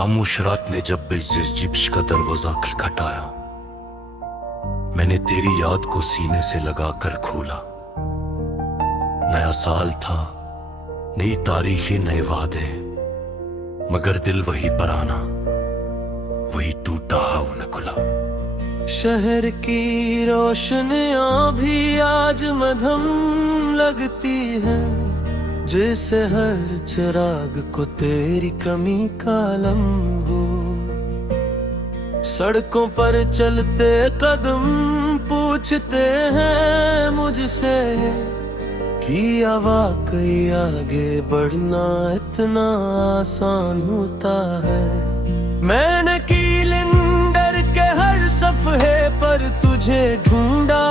खामोश रात ने जब जिप्स का दरवाजा खटखटाया, मैंने तेरी याद को सीने से लगाकर खोला। नया साल था, नई तारीखें, नए वादे, मगर दिल वही पराना, वही टूटा हुआ न खुला। शहर की रोशनियां भी आज मध्यम लगती है, जैसे हर चिराग को तेरी कमी का लम्हा हो। सड़कों पर चलते कदम पूछते हैं मुझसे, किया वाकई आगे बढ़ना इतना आसान होता है। मैंने कैलेंडर के हर सफ़े पर तुझे ढूंढा,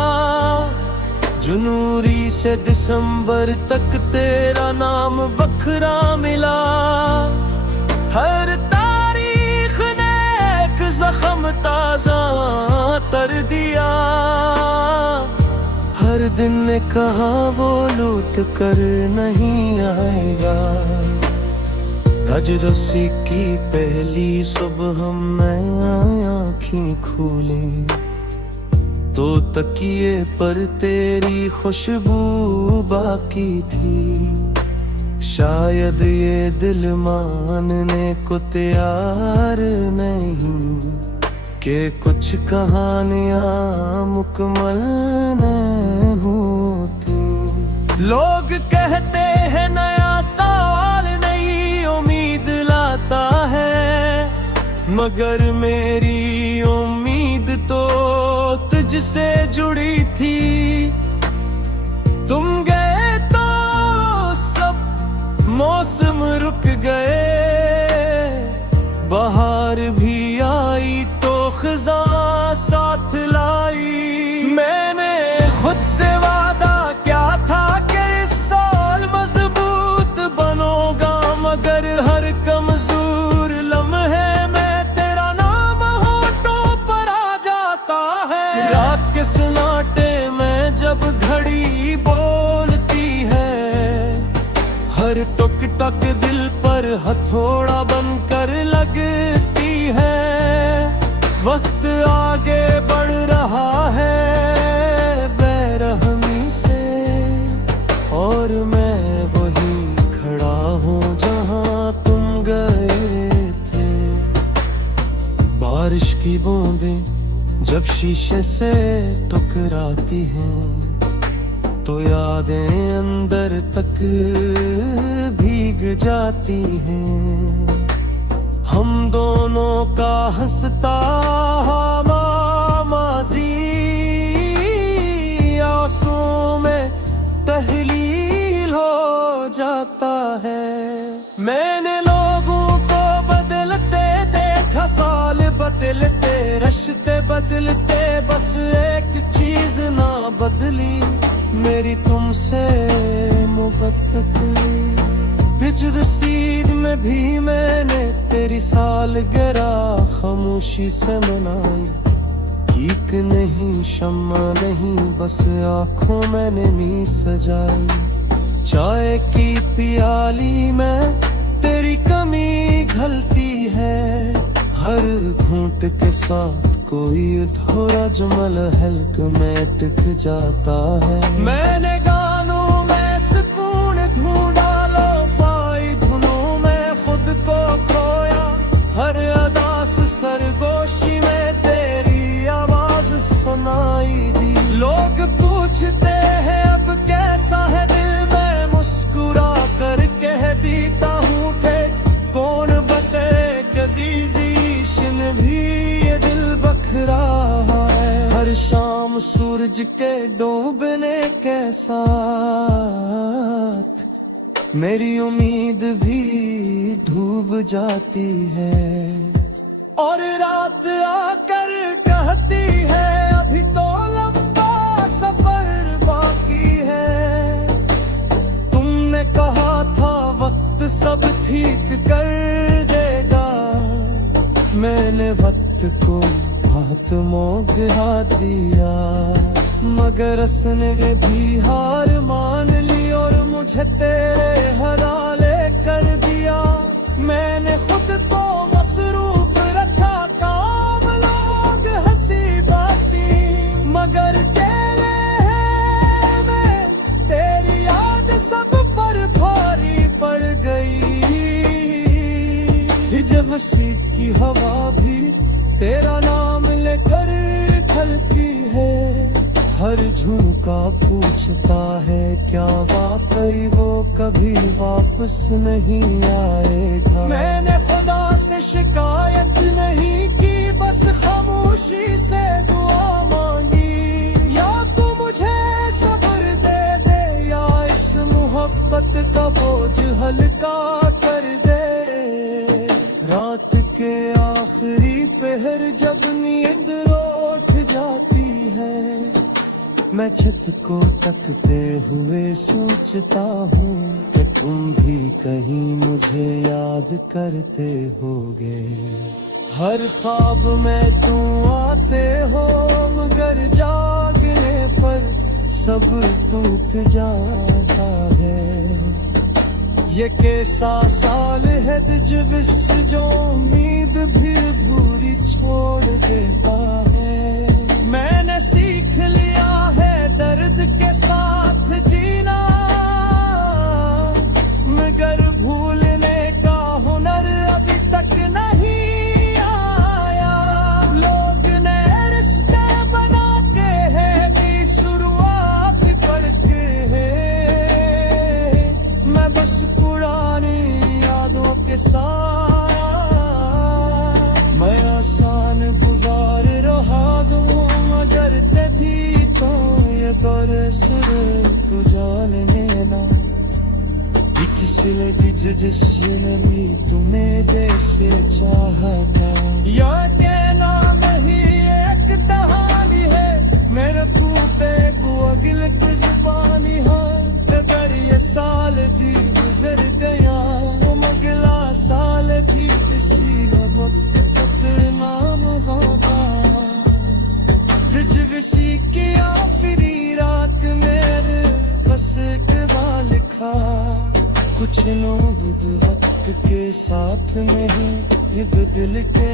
जनवरी से दिसंबर तक तेरा नाम बखरा मिला। हर तारीख ने एक जख्म ताजा कर दिया, हर दिन ने कहा वो लौट कर नहीं आएगा। आज रस्सी की पहली सुबह मैं आँखें खोली, तो तकिए पर तेरी खुशबू बाकी थी। शायद ये दिल मानने को तैयार नहीं कि कुछ कहानियां मुकम्मल नहीं होती। लोग कहते हैं नया साल नई उम्मीद लाता है, मगर मेरी उम्मीद तो तुझसे जुड़ी थी। तुम गए तो सब मौसम रुक गए, बाहर भी आई तो खिज़ा साथ लाई। मैंने खुद से वादा क्या था कि इस साल मजबूत बनोगा, मगर हर कमजोर लम्हे में तेरा नाम होठों पर आ जाता है। रात के सन्नाटे में जब घड़ी बोलती है, हर टुक टक दिल पर हथौड़ा बनकर लगती है। वक्त आगे बढ़ रहा है बेरहमी से, और मैं वहीं खड़ा हूँ जहाँ तुम गए थे। बारिश की बूंदें जब शीशे से टकराती हैं, तो यादें अंदर तक भीग जाती हैं। हम दोनों का हंसता माजी आंसुओं में तहलील हो जाता है। मैंने लोगों को बदलते देखा, साल बदलते, रिश्ते बदलते, बस एक चीज ना बदली, मेरी तुमसे मोहब्बत। रसीद में भी मैंने तेरी सालगिरह खामोशी से मनाई। कीक नहीं, शम्मा नहीं, बस आँखों में नमी सजाई। चाय की प्याली में तेरी कमी घलती है, हर घूंट के साथ कोई अधूरा जुमल हल्क में अटक जाता है। मैंने गानों में सुकून ढूंढा, सरगोशी में तेरी आवाज सुनाई दी। लोग पूछते हैं अब कैसा है दिल, मैं मुस्कुरा कर कह देता हूँ थे। कौन बते कदी जीशन भी ये दिल बखरा है। हर शाम सूरज के डूबने के साथ मेरी उम्मीद भी डूब जाती है, और रात आकर कहती है अभी तो लंबा सफर बाकी है। तुमने कहा था वक्त सब ठीक कर देगा, मैंने वक्त को हाथ मोह गिरा दिया, मगर उसने भी हार मान ली और मुझे तेरे हवाले कर दिया। मैंने खुद को का पूछता है क्या वाकई वो कभी वापस नहीं आएगा। मैंने खुदा से शिकायत नहीं की, बस खामोशी से दुआ मांगी। या तू मुझे सब्र दे दे या इस मोहब्बत का बोझ हल्का कर दे। रात के आखिरी पहर जब नींद उठ जाती है, मैं छत को तकते हुए सोचता हूँ कि तुम भी कहीं मुझे याद करते होगे। हर ख्वाब में तुम आते हो मगर जागने पर सब टूट जाता है। ये कैसा साल है तजविस जो उम्मीद भी अधूरी छोड़ देता है। मैंने सीख लिया है दर्द के साथ जीना, मगर भूलने का हुनर अभी तक नहीं आया। लोग नए रिश्ते बनाते हैं कि शुरुआत करते हैं, मैं बस पुरानी यादों के साथ मैं आसान गुजार रहा हूँ, मगर तभी तो ये कर सुर को जानने ना ikisiyle जिसने भी तुम्हें जैसे चाहता। यार कहना नहीं एक कहानी है, मेरा खूबे वो अगिल जुबानी है। अगर ये साल भी गुजर गया वो अगला साल भी किसी वक्त तक नाम होगा। विसी की आखिरी रात मेरे बस इतना लिखा, कुछ लोग वक्त के साथ नहीं बदल के